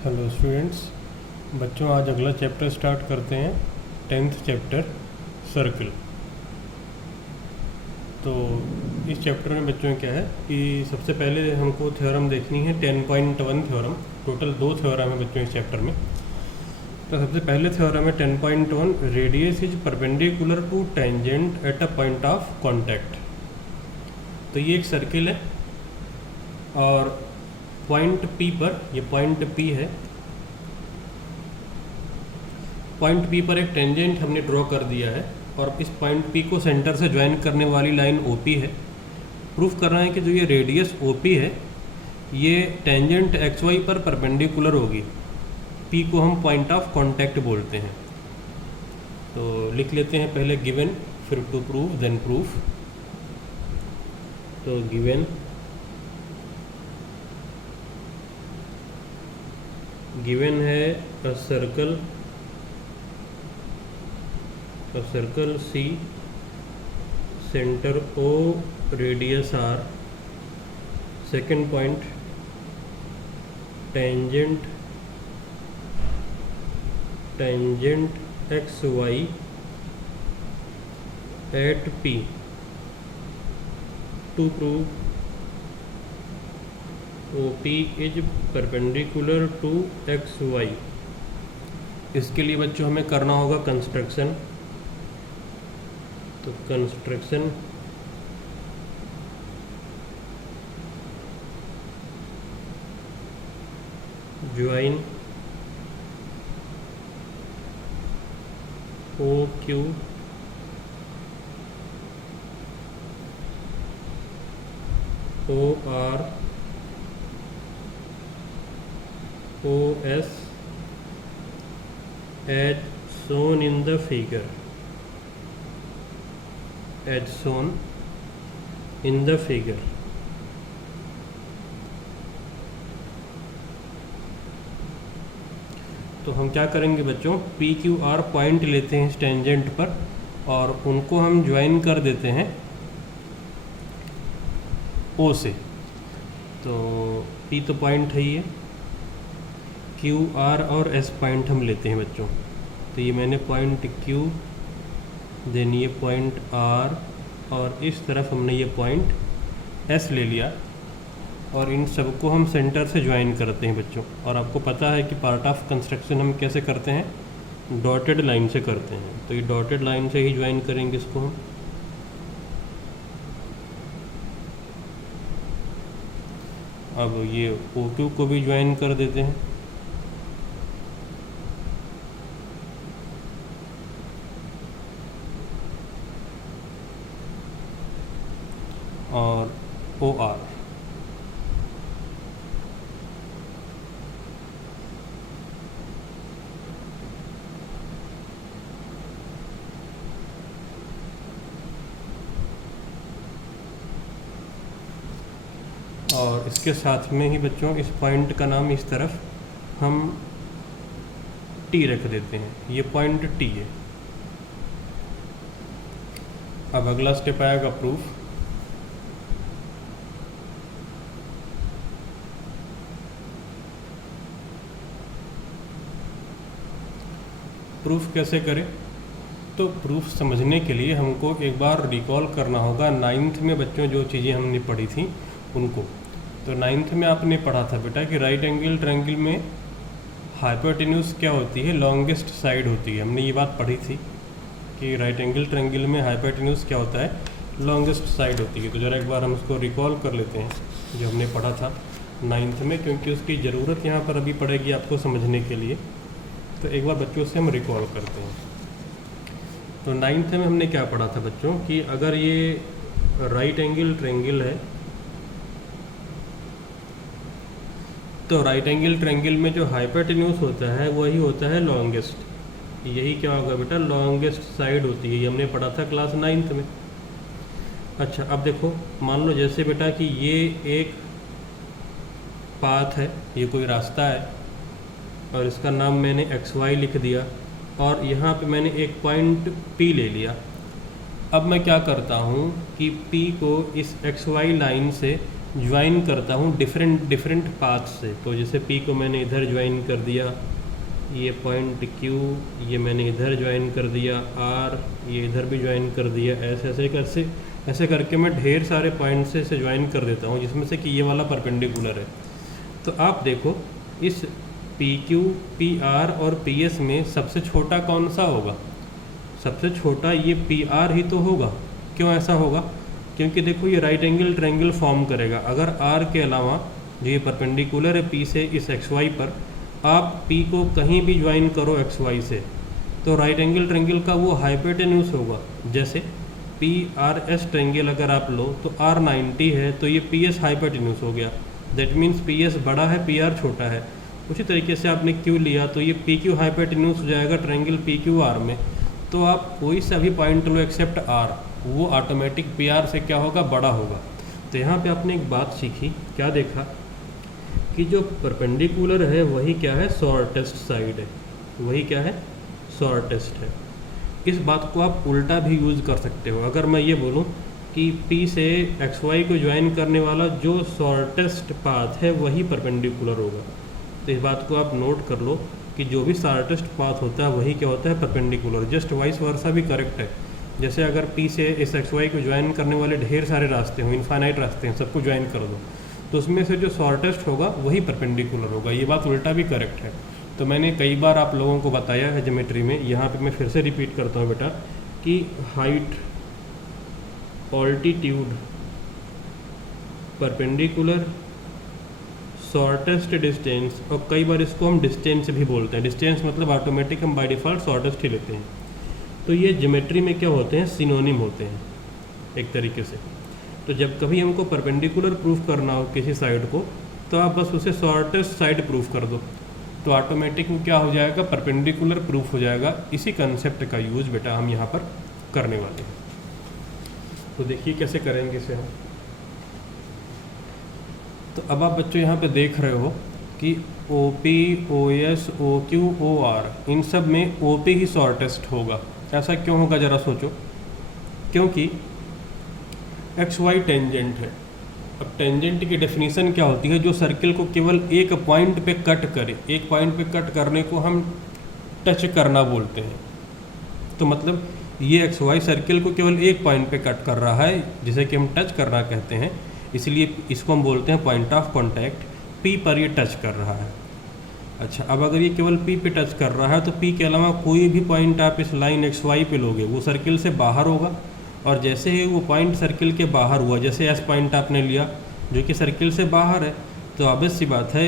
Hello students. बच्चों आज अगला चैप्टर स्टार्ट करते हैं, 10th चैप्टर सर्कल। तो इस चैप्टर में बच्चों क्या है कि सबसे पहले हमको थ्योरम देखनी है 10.1 थ्योरम। टोटल 2 थ्योरम है बच्चों इस चैप्टर में। तो सबसे पहले थ्योरम है 10.1, radius is perpendicular to tangent at a point of contact. तो ये एक सर्किल है और पॉइंट P पर, ये पॉइंट P है, पॉइंट P पर एक टेंजेंट हमने ड्रॉ कर दिया है और इस पॉइंट P को सेंटर से ज्वाइन करने वाली लाइन OP है। प्रूफ कर रहे हैं कि जो ये रेडियस OP है ये टेंजेंट XY पर परपेंडिकुलर होगी। P को हम पॉइंट ऑफ कांटेक्ट बोलते हैं। तो लिख लेते हैं पहले गिवन, फिर टू प्रूव, देन प्रूफ। तो गिवन है a circle C, center O, radius R, second point tangent XY at P। to prove OP is perpendicular to XY। इसके लिए बच्चों हमें करना होगा कंस्ट्रक्शन। तो construction join OQ OR OS as shown in the figure, as shown in the figure। तो हम क्या करेंगे बच्चों, PQR पॉइंट लेते हैं इस टेंजेंट पर और उनको हम ज्वाइन कर देते हैं O से। तो P तो पॉइंट है, ये QR और S पॉइंट हम लेते हैं बच्चों। तो ये मैंने पॉइंट Q, देन ये पॉइंट R और इस तरफ हमने ये पॉइंट S ले लिया और इन सबको हम सेंटर से ज्वाइन करते हैं बच्चों। और आपको पता है कि पार्ट ऑफ कंस्ट्रक्शन हम कैसे करते हैं, डॉटेड लाइन से करते हैं। तो ये डॉटेड लाइन से ही ज्वाइन करेंगे इसको हम। अब ये OQ को भी ज्वाइन कर देते हैं। और OR। और इसके साथ में ही बच्चों इस पॉइंट का नाम इस तरफ हम T रख देते हैं। ये पॉइंट T है। अब अगला स्टेप आएगा प्रूफ। प्रूफ कैसे करें, तो प्रूफ समझने के लिए हमको एक बार रिकॉल करना होगा 9th में बच्चों जो चीज़ें हमने पढ़ी थी उनको। तो 9th में आपने पढ़ा था बेटा कि राइट एंगल ट्रायंगल में हाइपोटेन्यूज क्या होती है, लॉन्गेस्ट साइड होती है। हमने ये बात पढ़ी थी कि राइट एंगल ट्रायंगल में हाइपोटेन्यूज क्या होता है, लॉन्गेस्ट साइड होती है। तो ज़रा एक बार हम उसको रिकॉल कर लेते हैं जो हमने पढ़ा था 9th में, क्योंकि उसकी ज़रूरत यहाँ पर अभी पड़ेगी आपको समझने के लिए। तो एक बार बच्चों से हम रिकॉल करते हैं। तो 9th में हमने क्या पढ़ा था बच्चों कि अगर ये राइट एंगल ट्रायंगल है तो राइट एंगल ट्रायंगल में जो हाइपोटेन्यूज होता है वही होता है लॉन्गेस्ट। यही क्या होगा बेटा, लॉन्गेस्ट साइड होती है। ये हमने पढ़ा था क्लास 9th में। अच्छा, अब देखो, मान लो जैसे बेटा कि ये एक पाथ है, ये कोई रास्ता है और इसका नाम मैंने XY लिख दिया और यहाँ पे मैंने एक पॉइंट P ले लिया। अब मैं क्या करता हूँ कि P को इस XY लाइन से ज्वाइन करता हूँ डिफरेंट पाथ से। तो जैसे P को मैंने इधर ज्वाइन कर दिया, ये पॉइंट Q ये मैंने इधर ज्वाइन कर दिया, R ये इधर भी ज्वाइन कर दिया, ऐसे करके मैं ढेर सारे पॉइंट से ज्वाइन कर देता हूँ, जिसमें से कि ये वाला परपेंडिकुलर है। तो आप देखो इस PQ, PR और PS में सबसे छोटा कौन सा होगा? सबसे छोटा ये PR ही तो होगा। क्यों ऐसा होगा? क्योंकि देखो ये राइट एंगल ट्रायंगल फॉर्म करेगा। अगर R के अलावा जो ये परपेंडिकुलर है P से इस XY पर, आप P को कहीं भी ज्वाइन करो XY से, तो राइट एंगल ट्रायंगल का वो हाइपोटेन्यूज होगा। जैसे PRS ट्रायंगल अगर आप लो तो R 90 है, तो ये PS हाइपोटेन्यूज हो गया। दैट मीन्स PS बड़ा है, PR छोटा है। उसी तरीके से आपने Q लिया तो ये PQ हाइपोटेन्यूज हो जाएगा ट्रायंगल PQR में। तो आप कोई सा भी पॉइंट लो एक्सेप्ट R, वो ऑटोमेटिक PR से क्या होगा? बड़ा होगा। तो यहाँ पे आपने एक बात सीखी, क्या देखा कि जो परपेंडिकुलर है वही क्या है? शॉर्टेस्ट साइड है। वही क्या है? शॉर्टेस्ट है। इस बात को आप उल्टा भी यूज़ कर सकते हो। अगर मैं ये बोलूँ कि P से XY को ज्वाइन करने वाला जो शॉर्टेस्ट पाथ है वही परपेंडिकुलर होगा। तो इस बात को आप नोट कर लो कि जो भी शॉर्टेस्ट पाथ होता है वही क्या होता है? परपेंडिकुलर। जस्ट वाइस वर्सा भी करेक्ट है। जैसे अगर P से इस XY को ज्वाइन करने वाले ढेर सारे रास्ते हों, इनफाइनाइट रास्ते हैं, सबको ज्वाइन कर दो, तो उसमें से जो शॉर्टेस्ट होगा वही परपेंडिकुलर होगा। ये बात उल्टा भी करेक्ट है। तो मैंने कई बार आप लोगों को बताया है ज्योमेट्री में, यहाँ पे मैं फिर से रिपीट करता हूँ बेटा, कि height, altitude, perpendicular, shortest distance, और कई बार इसको हम डिस्टेंस भी बोलते हैं। डिस्टेंस मतलब ऑटोमेटिक हम बाय डिफ़ॉल्ट शॉर्टेस्ट ही लेते हैं। तो ये ज्योमेट्री में क्या होते हैं? सिनोनिम होते हैं एक तरीके से। तो जब कभी हमको परपेंडिकुलर प्रूफ करना हो किसी साइड को, तो आप बस उसे शॉर्टेस्ट साइड प्रूफ कर दो, तो ऑटोमेटिक वो क्या हो जाएगा? परपेंडिकुलर प्रूफ हो जाएगा। इसी कंसेप्ट का यूज़ बेटा हम यहाँ पर करने वाले हैं। तो देखिए कैसे करेंगे इसे हम। तो अब आप बच्चों यहाँ पे देख रहे हो कि OP, OS, OQ, OR इन सब में OP ही शॉर्टेस्ट होगा। ऐसा क्यों होगा? ज़रा सोचो। क्योंकि XY टेंजेंट है। अब टेंजेंट की डेफिनेशन क्या होती है? जो सर्किल को केवल एक पॉइंट पे कट करे। एक पॉइंट पे कट करने को हम टच करना बोलते हैं। तो मतलब ये XY सर्किल को केवल एक पॉइंट पे कट कर रहा है, जिसे कि हम टच करना कहते हैं। इसलिए इसको हम बोलते हैं पॉइंट ऑफ कॉन्टैक्ट। P पर ये टच कर रहा है। अच्छा, अब अगर ये केवल P पे टच कर रहा है तो P के अलावा कोई भी पॉइंट आप इस लाइन XY पे लोगे वो सर्किल से बाहर होगा। और जैसे ही वो पॉइंट सर्किल के बाहर हुआ, जैसे S पॉइंट आपने लिया जो कि सर्किल से बाहर है, तो ऑब्वियस सी बात है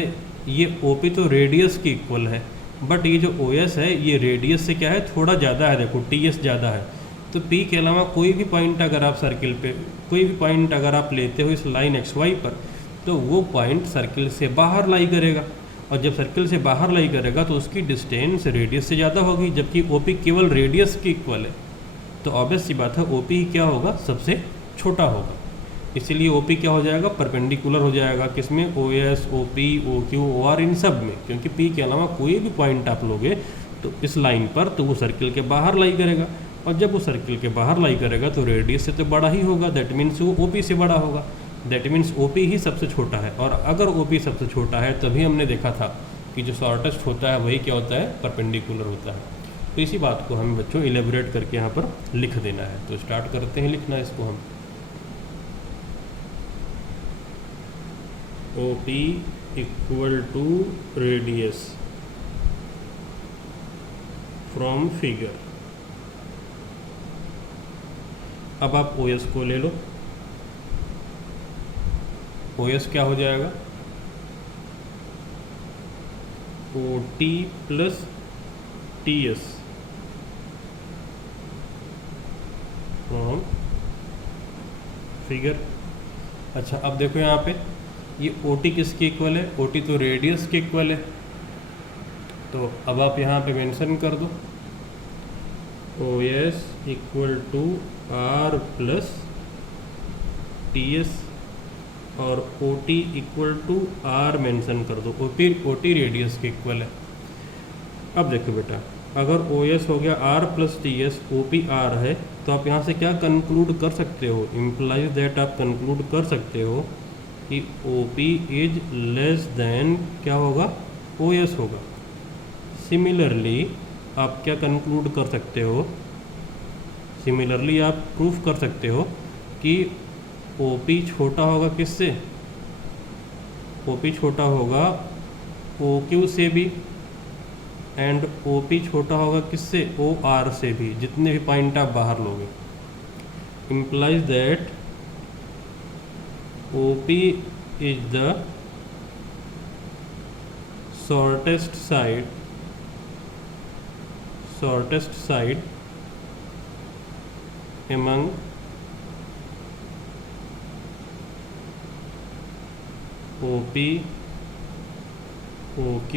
ये OP तो रेडियस की इक्वल है, बट ये जो OS है ये रेडियस से क्या है? थोड़ा ज़्यादा है। देखो TS ज़्यादा है। तो P के अलावा कोई भी पॉइंट अगर आप सर्किल पे, कोई भी पॉइंट अगर आप लेते हो इस लाइन XY पर, तो वो पॉइंट सर्किल से बाहर लाई करेगा। और जब सर्किल से बाहर लाई करेगा तो उसकी डिस्टेंस रेडियस से ज़्यादा होगी, जबकि OP केवल रेडियस की इक्वल है। तो ऑब्वियस सी बात है OP ही क्या होगा? सबसे छोटा होगा। इसीलिए OP क्या हो जाएगा? परपेंडिकुलर हो जाएगा। किसमें? OS, OP, OQ, OR इन सब में। क्योंकि P के अलावा कोई भी पॉइंट आप लोगे तो इस लाइन पर, तो वो सर्किल के बाहर लाई करेगा। और जब वो सर्किल के बाहर लाई करेगा तो रेडियस से तो बड़ा ही होगा। दैट मीन्स वो OP से बड़ा होगा। दैट मीन्स OP ही सबसे छोटा है। और अगर OP सबसे छोटा है तभी हमने देखा था कि जो शॉर्टेस्ट होता है वही क्या होता है? परपेंडिकुलर होता है। तो इसी बात को हमें बच्चों इलेबोरेट करके यहाँ पर लिख देना है। तो स्टार्ट करते हैं लिखना इसको हम। OP equal to radius from figure. अब आप OS को ले लो। OS क्या हो जाएगा? OT plus TS from figure. अच्छा, अब देखो यहाँ पे ये OT किसके इक्वल है? OT तो रेडियस के इक्वल है। तो अब आप यहाँ पे मेंशन कर दो OS equal to R plus TS, और OT equal to R mention कर दो। OT रेडियस के इक्वल है। अब देखो बेटा, अगर OS हो गया R plus TS, OP R है, तो आप यहाँ से क्या कंक्लूड कर सकते हो? इम्प्लाइज दैट आप कंक्लूड कर सकते हो कि OP इज लेस देन क्या होगा, OS होगा। सिमिलरली आप क्या कंक्लूड कर सकते हो, सिमिलरली आप प्रूफ कर सकते हो कि OP छोटा होगा किससे, OP छोटा होगा OQ से भी, एंड OP छोटा होगा किससे, OR से भी, जितने भी पॉइंट आप बाहर लोगे। implies that OP is the shortest side among OP, OQ,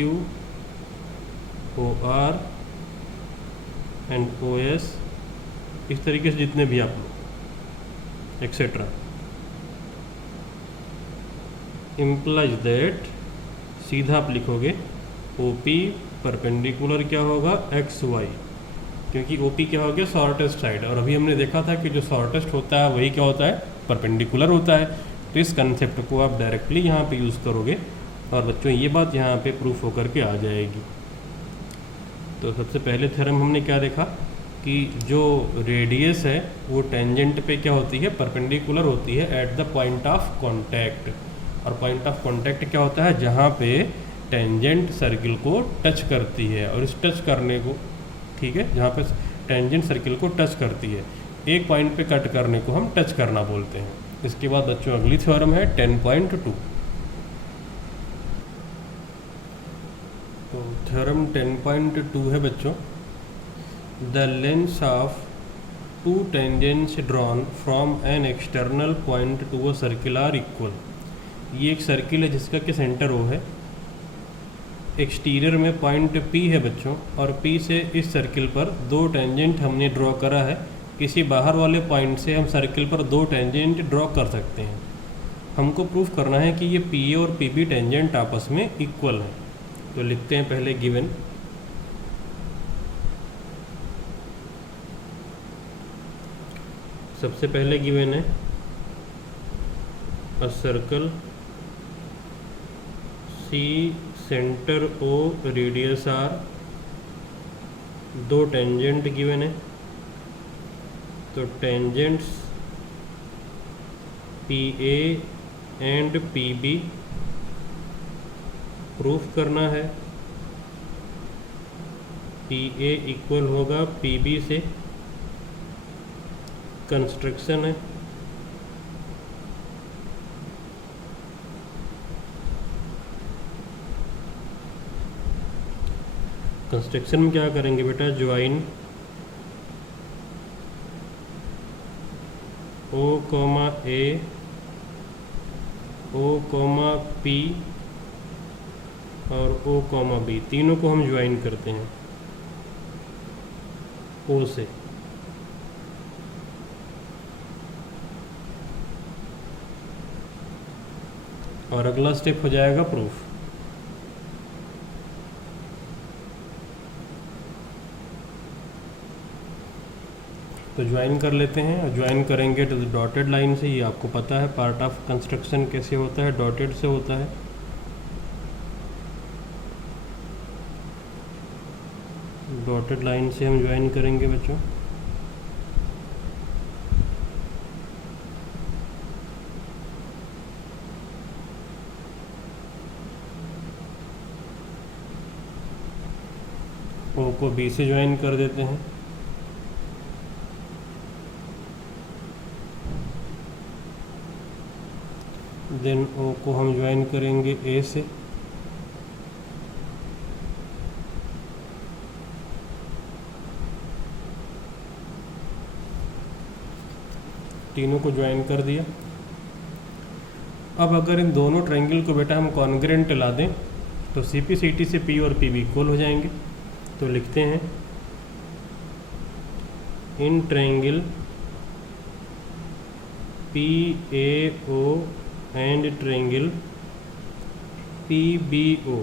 OR and OS, इस तरीके से जितने भी आप लोग एक्सेट्रा। इम्प्लाइज दैट, सीधा आप लिखोगे OP परपेंडिकुलर क्या होगा, XY, क्योंकि OP क्या हो गया, शॉर्टेस्ट साइड, और अभी हमने देखा था कि जो शॉर्टेस्ट होता है वही क्या होता है, परपेंडिकुलर होता है। तो इस कंसेप्ट को आप डायरेक्टली यहाँ पे यूज़ करोगे और बच्चों ये बात यहाँ पे प्रूफ होकर के आ जाएगी। तो सबसे पहले थ्योरम हमने क्या देखा कि जो रेडियस है वो टेंजेंट पे क्या होती है, परपेंडिकुलर होती है at the point of contact. और पॉइंट ऑफ कांटेक्ट क्या होता है, जहाँ पे टेंजेंट सर्किल को टच करती है, और इस टच करने को, ठीक है, जहाँ पे टेंजेंट सर्किल को टच करती है, एक पॉइंट पे कट करने को हम टच करना बोलते हैं। इसके बाद बच्चों अगली थ्योरम है 10.2। तो थ्योरम 10.2 है बच्चों, the lengths of two tangents drawn from an external point to a circle are equal. ये एक सर्किल है जिसका कि सेंटर O है, एक्सटीरियर में पॉइंट P है बच्चों, और P से इस सर्किल पर दो टेंजेंट हमने ड्रॉ करा है। किसी बाहर वाले पॉइंट से हम सर्किल पर दो टेंजेंट ड्रॉ कर सकते हैं। हमको प्रूफ करना है कि ये PA और PB टेंजेंट आपस में इक्वल हैं। तो लिखते हैं पहले गिवन, सबसे पहले गिवन है अ circle C centre O radius R, दो टेंजेंट गिवन है। तो tangents PA and PB proof करना है। PA इक्वल होगा PB से, कंस्ट्रक्शन है। कंस्ट्रक्शन में क्या करेंगे बेटा, join O, A, O, P और O, B, तीनों को हम ज्वाइन करते हैं O से। और अगला स्टेप हो जाएगा प्रूफ। तो ज्वाइन कर लेते हैं, और ज्वाइन करेंगे तो डॉटेड लाइन से। ये आपको पता है पार्ट ऑफ कंस्ट्रक्शन कैसे होता है, डॉटेड से होता है। डॉटेड लाइन से हम ज्वाइन करेंगे बच्चों। O को B से ज्वाइन कर देते हैं। देन O को हम ज्वाइन करेंगे A से। तीनों को ज्वाइन कर दिया। अब अगर इन दोनों ट्रायंगल को बेटा हम कॉन्ग्रेंट ला दें तो CP/CT से P और PB इक्वल हो जाएंगे। तो लिखते हैं इन triangle PAO and triangle PBO,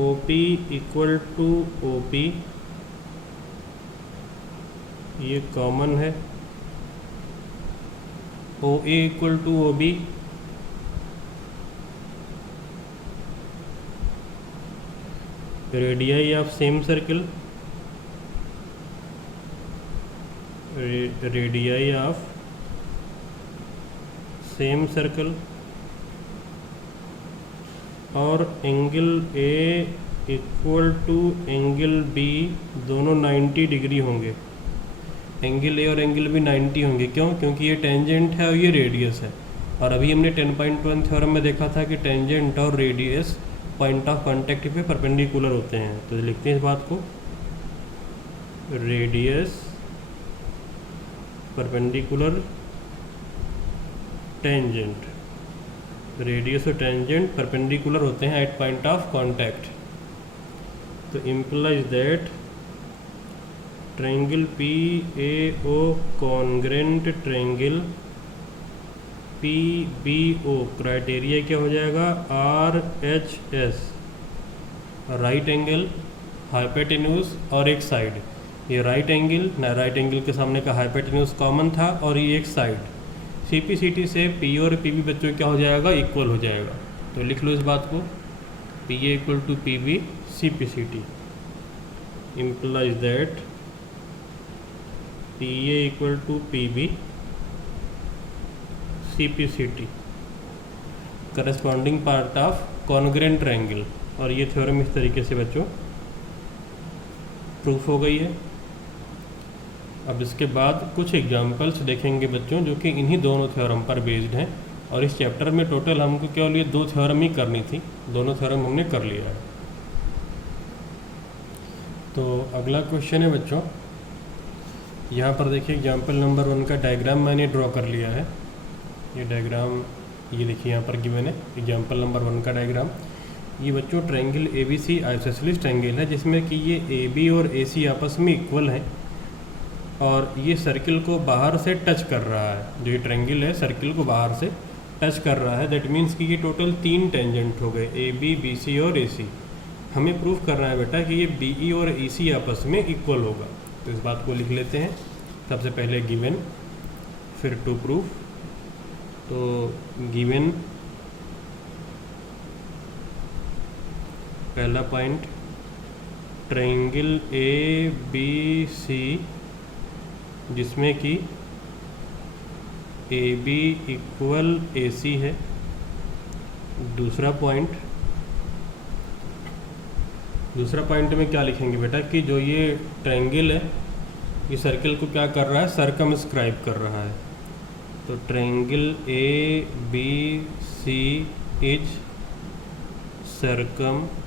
OP equal to OP, ये कॉमन है, O A equal to O B, radii of same circle, radii of same circle, और angle A equal to angle B दोनों 90 डिग्री होंगे। Angle A और angle B 90 होंगे, क्यों? क्योंकि ये टेंजेंट है और ये रेडियस है। और अभी हमने 10.1 थ्योरम में देखा था कि टेंजेंट और रेडियस पॉइंट ऑफ कांटेक्ट पे परपेंडिकुलर होते हैं। तो लिखते हैं इस बात को, रेडियस परपेंडिकुलर टेंजेंट, रेडियस और टेंजेंट परपेंडिकुलर होते हैं एट पॉइंट ऑफ कांटेक्ट। तो implies that triangle P A O congruent triangle P B O, criteria क्या हो जाएगा? R H S, right angle, hypotenuse और एक साइड। ये राइट एंगल ना, राइट एंगल के सामने का हाइपोटेन्यूज कॉमन था और ये एक साइड। सीपीसीटी से पी और पीबी बच्चों क्या हो जाएगा? इक्वल हो जाएगा। तो लिख लो इस बात को, P A equal to P B CPCT implies that PA equal to PB CPCT corresponding part of congruent triangle। और ये थ्योरम इस तरीके से बच्चों प्रूफ हो गई है। अब इसके बाद कुछ एग्जांपल्स देखेंगे बच्चों जो कि इन्हीं दोनों थ्योरम पर बेस्ड हैं। और इस चैप्टर में टोटल हमको केवल ये 2 थ्योरम ही करनी थी, दोनों थ्योरम हमने कर लिया है। तो अगला क्वेश्चन है बच्चों, यहाँ पर देखिए एग्जाम्पल नंबर 1 का डायग्राम मैंने ड्रॉ कर लिया है। ये डायग्राम ये देखिए यहाँ पर गिवन है, एग्जाम्पल नंबर 1 का डायग्राम। ये बच्चों triangle A B C isosceles triangle है जिसमें कि ये ए बी और ए सी आपस में इक्वल हैं और ये सर्किल को बाहर से टच कर रहा है। जो ये ट्रायंगल है सर्किल को बाहर से टच कर रहा है। दैट मीन्स कि ये टोटल 3 टेंजेंट हो गए, ए बी, बी सी और ए सी। हमें प्रूफ करना है बेटा कि ये बी ई और ई सी आपस में इक्वल होगा। तो इस बात को लिख लेते हैं। सबसे पहले गिवन, फिर टू प्रूफ। तो गिवन पहला point, triangle A B C जिसमें कि ए बी इक्वल ए सी है। दूसरा पॉइंट में क्या लिखेंगे बेटा कि जो ये ट्रायंगल है ये सर्किल को क्या कर रहा है? सर्कमस्क्राइब कर रहा है। तो triangle A B C is circumscribing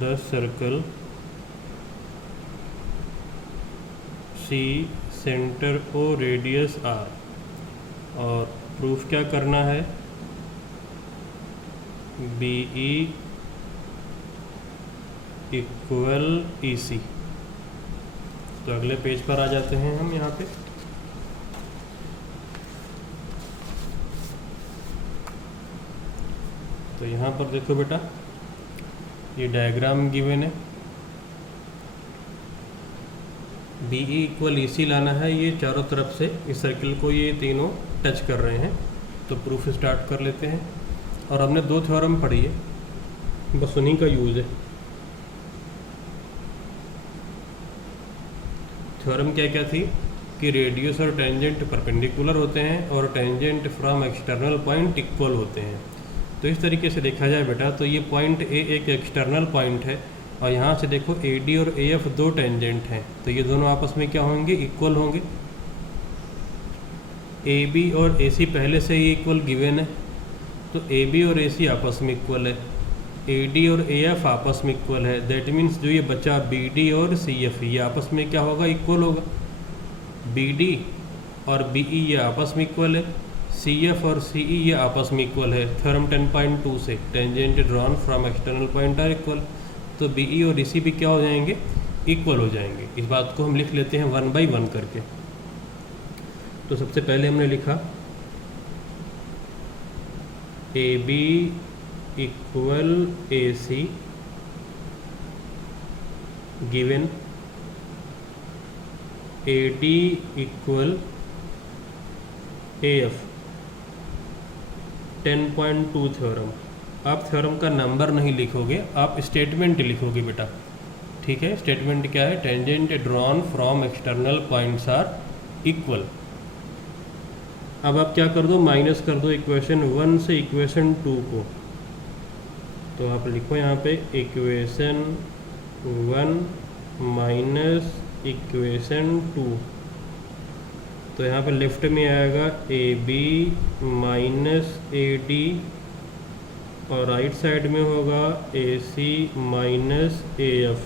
the circle C, centre O, radius R. और प्रूफ क्या करना है? B E equal E C. तो अगले पेज पर आ जाते हैं हम यहाँ पे। तो यहाँ पर देखो बेटा ये डायग्राम गिवन है, बी ई इक्वल ई सी लाना है। ये चारों तरफ से इस सर्किल को ये तीनों टच कर रहे हैं। तो प्रूफ स्टार्ट कर लेते हैं। और हमने 2 थ्योरम पढ़ी है, बस उन्हीं का यूज़ है। थ्योरम क्या क्या थी कि रेडियस और टेंजेंट परपेंडिकुलर होते हैं और tangent from external point equal होते हैं। तो इस तरीके से देखा जाए बेटा तो ये पॉइंट ए एक एक्सटर्नल पॉइंट है और यहाँ से देखो ए डी और ए एफ 2 टेंजेंट हैं। तो ये दोनों आपस में क्या होंगे? इक्वल होंगे। ए बी और ए सी पहले से ही इक्वल गिवन है, तो ए बी और ए सी आपस में इक्वल है। ए डी और ए एफ आपस में इक्वल है। दैट मीन्स जो ये बचा बी डी और सी एफ ये आपस में क्या होगा? इक्वल होगा। बी डी और बी ई ये आपस में इक्वल है। सी एफ और सी ई ये आपस में इक्वल है। थ्योरम 10.2 से tangent drawn from external point are equal. तो बी ई और ई सी भी क्या हो जाएंगे? इक्वल हो जाएंगे। इस बात को हम लिख लेते हैं 1 by 1 करके। तो सबसे पहले हमने लिखा A B equal A C given AD equal AF 10.2 theorem. आप थ्योरम का नंबर नहीं लिखोगे, आप स्टेटमेंट लिखोगे बेटा, ठीक है। स्टेटमेंट क्या है? Tangent drawn from external points are equal. अब आप क्या कर दो, माइनस कर दो इक्वेशन 1 से इक्वेशन 2 को। तो आप लिखो यहाँ पे इक्वेशन 1 माइनस इक्वेशन 2। तो यहाँ पे लेफ्ट में आएगा AB माइनस AD और राइट साइड में होगा AC माइनस AF।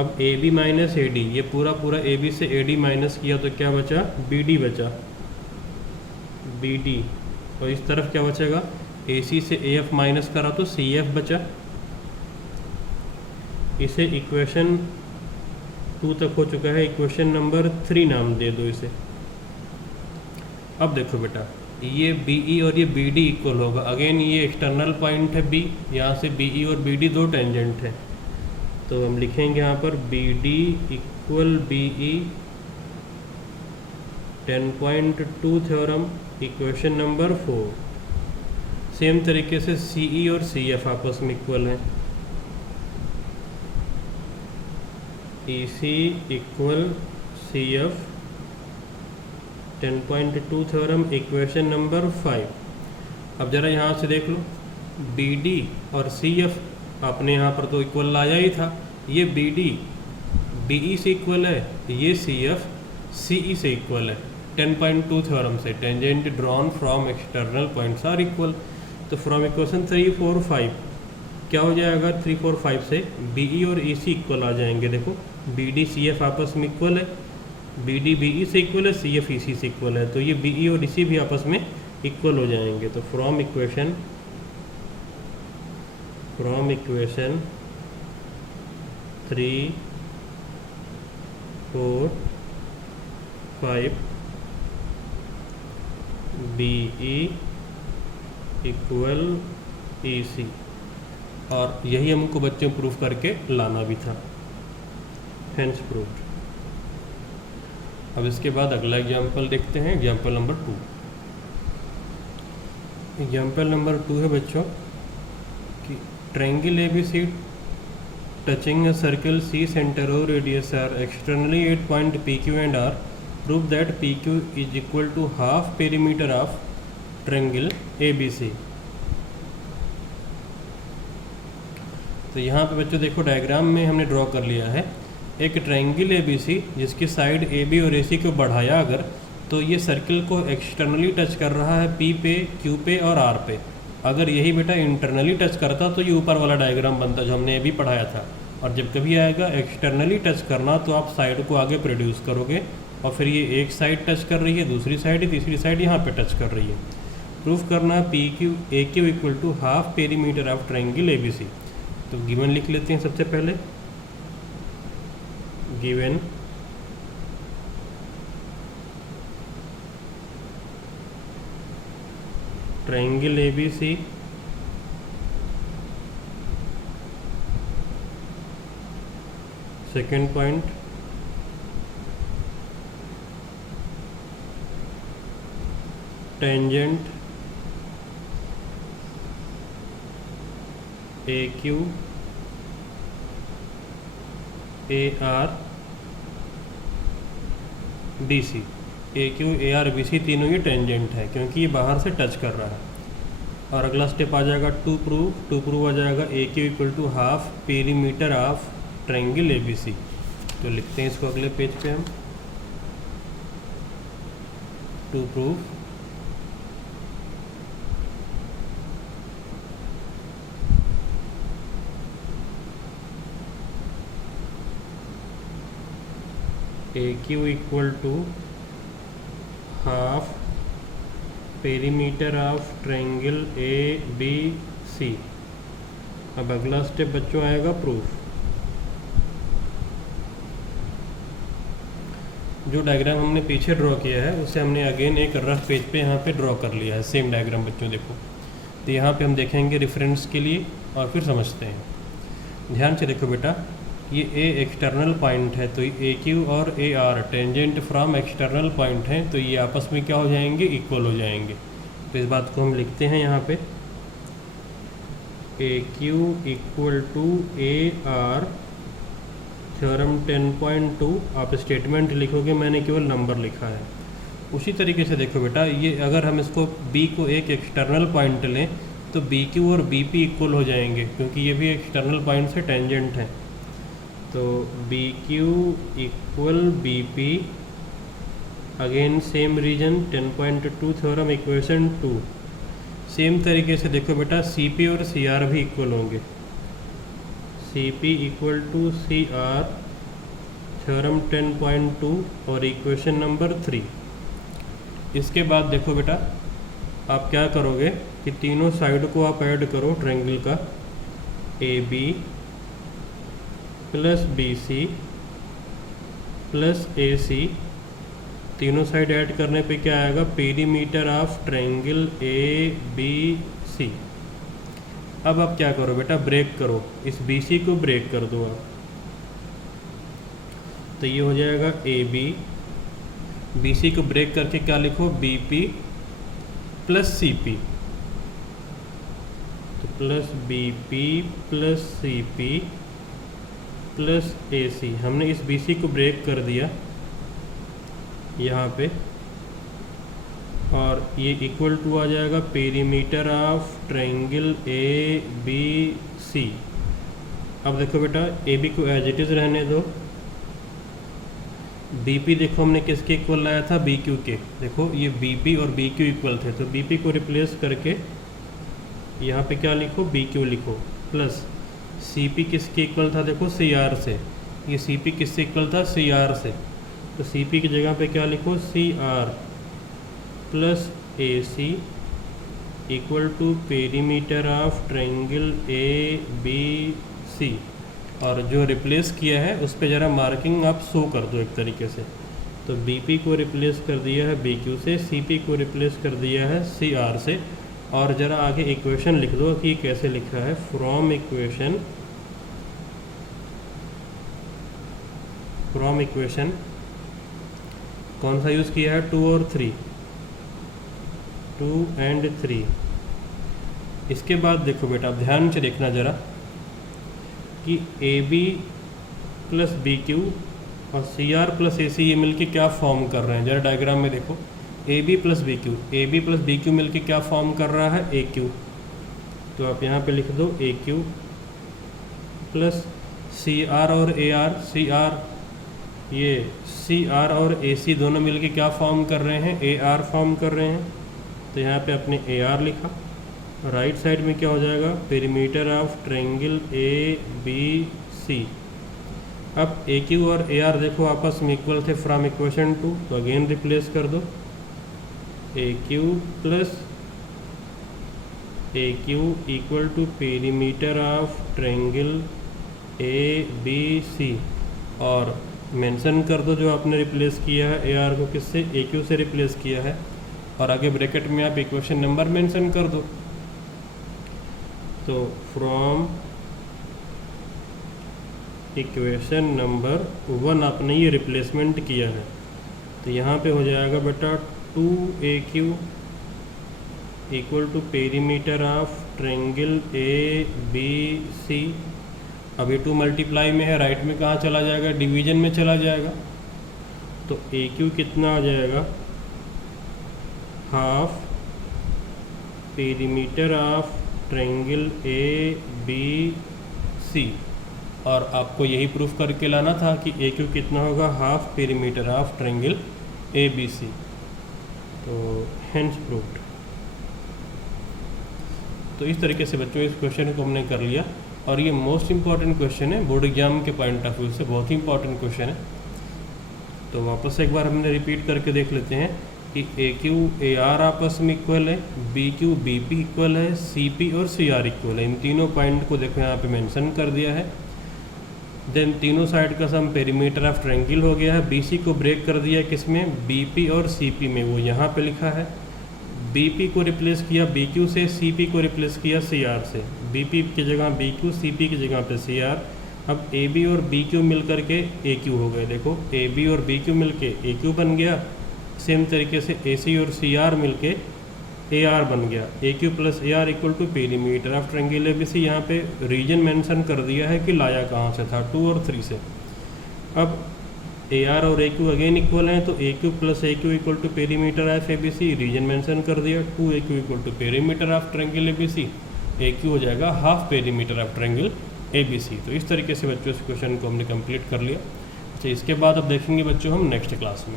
अब AB माइनस AD, ये पूरा पूरा AB से AD माइनस किया तो क्या बचा? BD बचा, BD। और इस तरफ क्या बचेगा? AC से AF माइनस करा तो CF बचा। इसे इक्वेशन 2 तक हो चुका है, इक्वेशन नंबर 3 नाम दे दो इसे। अब देखो बेटा, ये BE और ये BD इक्वल होगा। अगेन ये एक्सटर्नल पॉइंट है B, यहाँ से BE और BD दो टेंजेंट है, तो हम लिखेंगे यहाँ पर BD equal BE 10.2 theorem, equation number 4। Same तरीके से CE और CF आपस में इक्वल हैं। EC equal CF 10.2 theorem, equation number 5। अब ज़रा यहाँ से देख लो, BD और CF आपने यहाँ पर तो इक्वल लाया ही था। ये BD BE से इक्वल है, ये CF CE से इक्वल है 10.2 थ्योरम से। Tangent drawn from external points are equal. तो फ्रॉम इक्वेशन 3, 4, 5 क्या हो जाएगा? 3, 4, 5 से BE और EC इक्वल आ जाएंगे। देखो BD CF आपस में इक्वल है, BD BE से इक्वल है, CF EC से इक्वल है, तो ये BE और EC भी आपस में इक्वल हो जाएंगे। तो from equation 3, 4, 5 BE equal EC। और यही हमको बच्चों प्रूफ करके लाना भी था, हेंस प्रूव्ड। अब इसके बाद अगला एग्जाम्पल देखते हैं, एग्जाम्पल नंबर 2। एग्जाम्पल नंबर 2 है बच्चों कि triangle ABC touching a circle C centre और radius R externally at point PQ and R, prove that PQ is equal to half perimeter of triangle ABC। तो यहाँ पे बच्चों देखो, डायग्राम में हमने ड्रॉ कर लिया है एक ट्रायंगल ABC जिसकी साइड AB और AC को बढ़ाया अगर, तो ये सर्कल को एक्सटर्नली टच कर रहा है P पे, Q पे और R पे। अगर यही बेटा इंटरनली टच करता तो ये ऊपर वाला डायग्राम बनता जो हमने अभी पढ़ाया था। और जब कभी आएगा एक्सटर्नली टच करना तो आप साइड को आगे प्रोड्यूस करोगे, और फिर ये एक साइड टच कर रही है, दूसरी साइड, तीसरी साइड यहाँ पे टच कर रही है। प्रूफ करना है AQ equal to half perimeter of triangle ABC। तो गिवन लिख लेते हैं सबसे पहले। Given triangle ABC second point tangent AQ AR BC। AQ AR BC तीनों ये टेंजेंट है क्योंकि ये बाहर से टच कर रहा है। और अगला स्टेप आ जाएगा टू प्रूव आ जाएगा AQ equal to half perimeter of triangle ABC। तो लिखते हैं इसको अगले पेज पे हम। To prove AQ equal to half perimeter of triangle ABC। अब अगला स्टेप बच्चों आएगा प्रूफ। जो डायग्राम हमने पीछे ड्रॉ किया है उसे हमने अगेन एक रफ पेज पे यहाँ पे ड्रॉ कर लिया है, सेम डायग्राम बच्चों देखो। तो यहाँ पे हम देखेंगे रेफरेंस के लिए और फिर समझते हैं। ध्यान से देखो बेटा, ये ए एक्सटर्नल पॉइंट है, तो ए क्यू और A R tangent from external point है, तो ये आपस में क्या हो जाएंगे, इक्वल हो जाएंगे। तो इस बात को हम लिखते हैं यहाँ पे A Q equal to A R, theorem 10.2। आप स्टेटमेंट लिखोगे, मैंने केवल नंबर लिखा है। उसी तरीके से देखो बेटा, ये अगर हम इसको बी को एक एक्सटर्नल पॉइंट लें तो बी क्यू और बी पी इक्वल हो जाएंगे, क्योंकि ये भी एक्सटर्नल पॉइंट से टेंजेंट है। तो B Q equal B P, again same reason 10.2 theorem equation 2। Same तरीके से देखो बेटा, सी पी और सी आर भी इक्वल होंगे। C P equal to C R, theorem 10.2 और इक्वेशन नंबर 3। इसके बाद देखो बेटा, आप क्या करोगे कि तीनों साइड को आप ऐड करो ट्रायंगल का, A B plus B C plus A C. तीनों साइड ऐड करने पे क्या आएगा, perimeter of triangle A B C. अब आप क्या करो बेटा, ब्रेक करो, इस बी सी को ब्रेक कर दो आप, तो ये हो जाएगा ए बी। बी सी को ब्रेक करके क्या लिखो, B P plus C P, तो plus B P plus C P plus A C. हमने इस बी सी को ब्रेक कर दिया यहाँ पे, और ये इक्वल टू आ जाएगा perimeter of triangle A B C. अब देखो बेटा, ए बी को एज इट इज़ रहने दो। बी पी देखो हमने किसके इक्वल लाया था, बी क्यू के। देखो ये बी पी और बी क्यू इक्वल थे, तो बी पी को रिप्लेस करके यहाँ पे क्या लिखो, बी क्यू लिखो, प्लस सी पी किसके इक्वल था, देखो सी आर से। ये सी पी किससे इक्वल था, सी आर से, तो सी पी की जगह पे क्या लिखो, C R plus A C equal to perimeter of triangle A B C. और जो रिप्लेस किया है उस पर ज़रा मार्किंग आप शो कर दो एक तरीके से। तो बी पी को रिप्लेस कर दिया है बी क्यू से, सी पी को रिप्लेस कर दिया है सी आर से। और ज़रा आगे इक्वेशन लिख दो कि कैसे लिखा है, फ्रॉम इक्वेशन कौन सा यूज़ किया है, 2 और 3, 2 एंड 3। इसके बाद देखो बेटा, ध्यान से देखना ज़रा कि A B plus B Q और सी आर प्लस ए सी ये मिलके क्या फॉर्म कर रहे हैं। ज़रा डायग्राम में देखो, A B plus B Q, A B plus B Q मिलके क्या फॉर्म कर रहा है, ए क्यू। तो आप यहाँ पे लिख दो A Q plus C R और ए आर, सी आर, ये सी आर और ए सी दोनों मिलके क्या फॉर्म कर रहे हैं, ए आर फॉर्म कर रहे हैं। तो यहाँ पे आपने ए आर लिखा। राइट साइड में क्या हो जाएगा, perimeter of triangle A B C. अब ए क्यू और ए आर देखो आपस में इक्वल थे फ्रॉम इक्वेशन 2, तो अगेन रिप्लेस कर दो, A Q plus A Q equal to perimeter of triangle A B C. और मेंशन कर दो जो आपने रिप्लेस किया है ए आर को, किससे, ए क्यू से रिप्लेस किया है। और आगे ब्रैकेट में आप इक्वेशन नंबर मेंशन कर दो। तो फ्रॉम इक्वेशन नंबर 1 आपने ये रिप्लेसमेंट किया है, तो यहाँ पे हो जाएगा बेटा 2AQ equal to perimeter of triangle ABC। अभी 2 मल्टीप्लाई में है, राइट में कहाँ चला जाएगा, डिवीजन में चला जाएगा। तो AQ कितना आ जाएगा, half perimeter of triangle ABC। और आपको यही प्रूफ करके लाना था कि AQ कितना होगा, half perimeter of triangle ABC। तो हेंस प्रूव्ड। तो इस तरीके से बच्चों इस क्वेश्चन को हमने कर लिया, और ये मोस्ट इम्पॉर्टेंट क्वेश्चन है, बोर्ड एग्जाम के पॉइंट ऑफ व्यू से बहुत ही इंपॉर्टेंट क्वेश्चन है। तो वापस एक बार हमने रिपीट करके देख लेते हैं कि AQ AR आपस में इक्वल है, BQ BP इक्वल है, CP और CR इक्वल है। इन तीनों पॉइंट को देखो यहाँ पे मेंशन कर दिया है। देन तीनों साइड का सम पेरीमीटर ऑफ ट्रायंगल हो गया है। BC को ब्रेक कर दिया किसमें, BP और CP में, वो यहाँ पे लिखा है। BP को रिप्लेस किया BQ से, CP को रिप्लेस किया CR से। BP की जगह BQ, CP की जगह पे CR। अब ए बी और बी क्यू मिल करके ए क्यू हो गए। देखो ए बी और बी क्यू मिल के ए क्यू बन गया। सेम तरीके से ए सी और सी आर मिल के ए आर बन गया। A Q plus A R equal to perimeter of triangle A B C. यहाँ पे रीजन मेंशन कर दिया है कि लाया कहाँ से था, 2 और 3 से। अब ए आर और ए क्यू अगेन इक्वल हैं, तो A Q plus A Q equal to perimeter of A B C. Reason mention कर दिया, 2 A Q equal to perimeter of triangle A B C. A Q हो जाएगा half perimeter of triangle A B C. तो इस तरीके से बच्चों इस क्वेश्चन को हमने कंप्लीट कर लिया। अच्छा, इसके बाद अब देखेंगे बच्चों हम नेक्स्ट क्लास में।